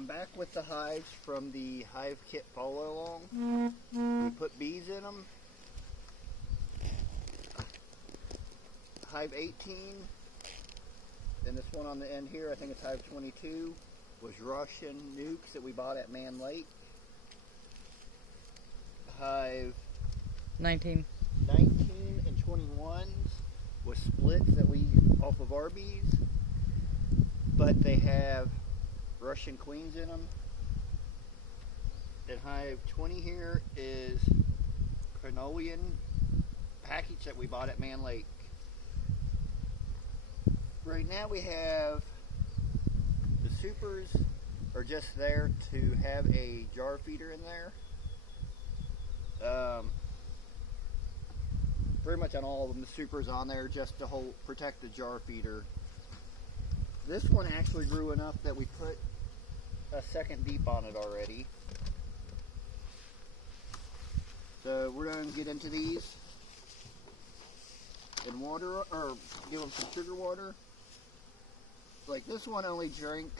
I'm back with the hives from the Hive kit follow along. We put bees in them. Hive 18, and this one on the end here, I think it's Hive 22, was Russian nukes that we bought at Man Lake. Hive 19 and 21s was splits that we off of our bees, but they have Russian queens in them. And Hive 20 here is Crinolean package that we bought at Man Lake. Right now we have the supers are just there to have a jar feeder in there. Pretty much on all of them, the supers on there just to protect the jar feeder. This one actually grew enough that we put a second deep on it already. So we're going to get into these in water, or give them some sugar water. Like this one only drank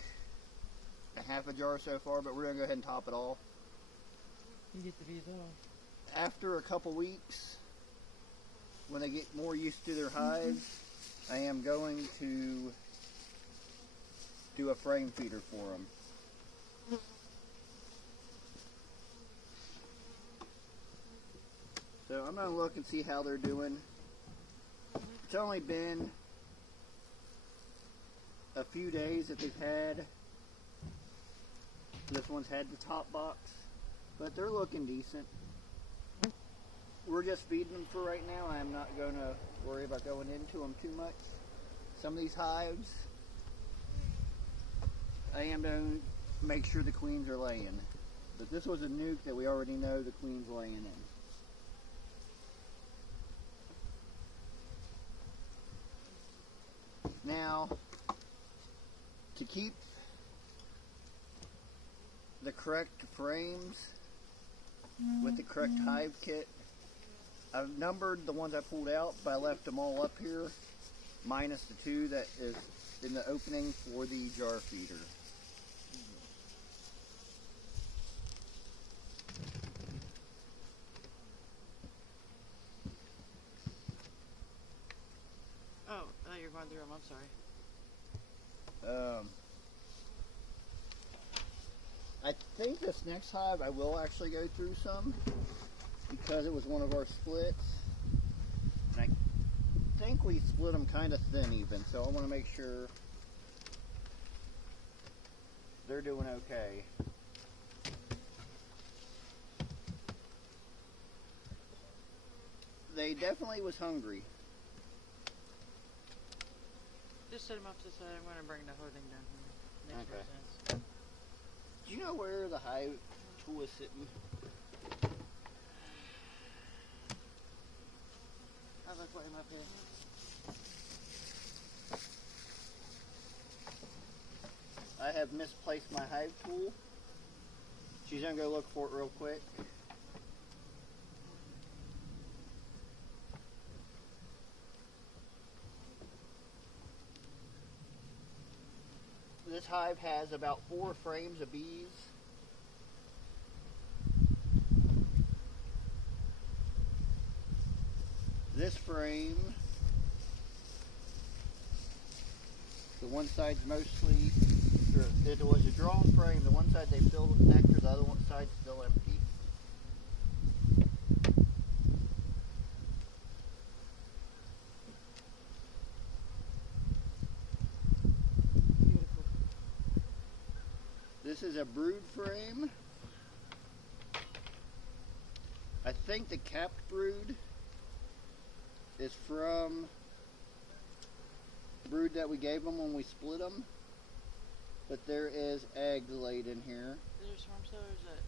a half a jar so far, but we're going to go ahead and top it off. You get the bees off. After a couple weeks, when they get more used to their hives, I am going to do a frame feeder for them. So I'm going to look and see how they're doing. It's only been a few days that they've had. This one's had the top box, but they're looking decent. We're just feeding them for right now. I'm not going to worry about going into them too much. Some of these hives, I am going to make sure the queens are laying. But this was a nuke that we already know the queen's laying in. Now, to keep the correct frames with the correct hive kit, I've numbered the ones I pulled out, but I left them all up here, minus the two that is in the opening for the jar feeder. Oh, you're going through them, I'm sorry. I think this next hive I will actually go through some because it was one of our splits. And I think we split them kind of thin even, so I want to make sure they're doing okay. They definitely was hungry. Just set them up to the side. I'm going to bring the whole thing down here. Makes more Okay. sense. Do you know where the hive tool is sitting? I'll put him up here. I have misplaced my hive tool. She's gonna go look for it real quick. This hive has about 4 frames of bees. This frame, the one side's mostly, it was a drawn frame. The one side they filled with nectar, the other one side's still empty. Beautiful. This is a brood frame. I think the capped brood is from brood that we gave them when we split them, but there is eggs laid in here. Is there swarm cell or is that?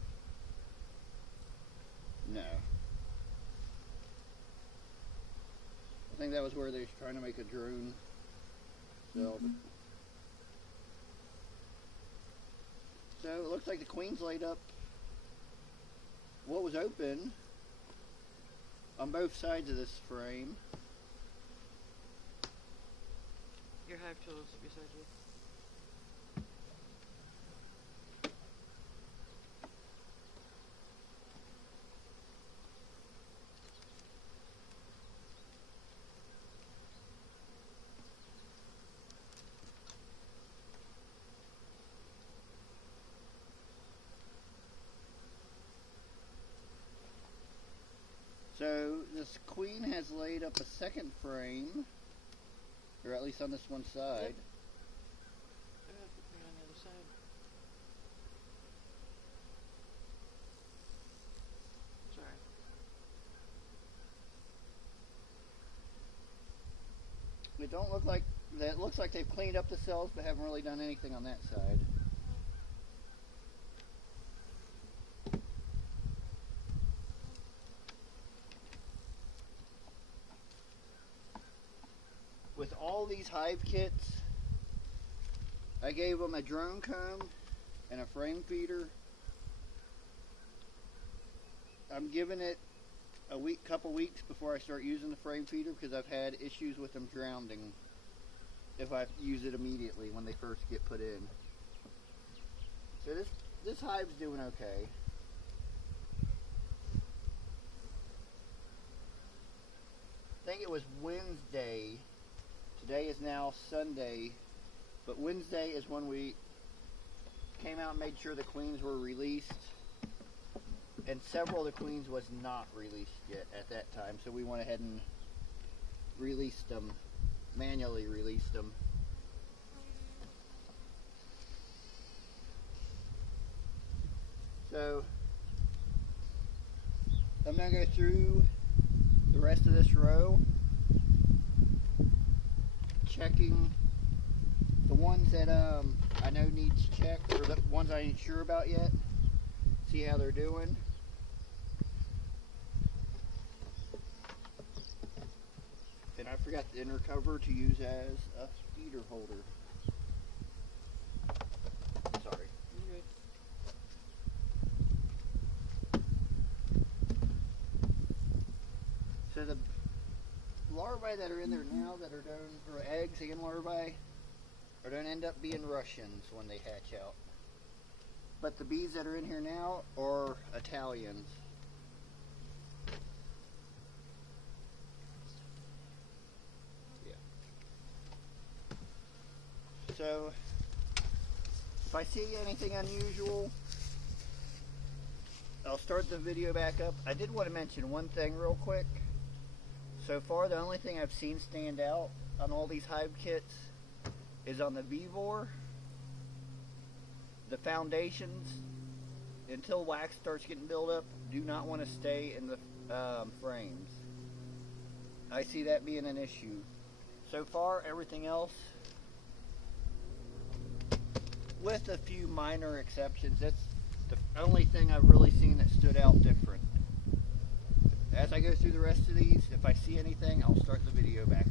No. I think that was where they were trying to make a drone cell. So it looks like the queen's laid up what was open on both sides of this frame. Your hive tools beside you. up a second frame, or at least on this one side. I have to put it on the other side. Sorry. It don't look like that. It looks like they've cleaned up the cells, but haven't really done anything on that side. With all these Hive kits, I gave them a drone comb and a frame feeder. I'm giving it a couple weeks before I start using the frame feeder because I've had issues with them drowning if I use it immediately when they first get put in. So this hive's doing okay. I think it was Wednesday. Today is now Sunday, but Wednesday is when we came out and made sure the queens were released, and several of the queens was not released yet at that time, so we went ahead and released them, manually released them. So I'm going to go through the rest of this row, checking the ones that I know needs checked, or the ones I ain't sure about yet. See how they're doing. And I forgot the inner cover to use as a feeder holder. Sorry. You're good. So the larvae that are in there now that are done, or eggs and larvae, are going to end up being Russians when they hatch out. But the bees that are in here now are Italians. Yeah. So if I see anything unusual, I'll start the video back up. I did want to mention one thing real quick. So far, the only thing I've seen stand out on all these Hive kits is on the Vivor. The foundations, until wax starts getting built up, do not want to stay in the frames. I see that being an issue. So far, everything else, with a few minor exceptions, that's the only thing I've really seen that stood out different. As I go through the rest of these, if I see anything, I'll start the video back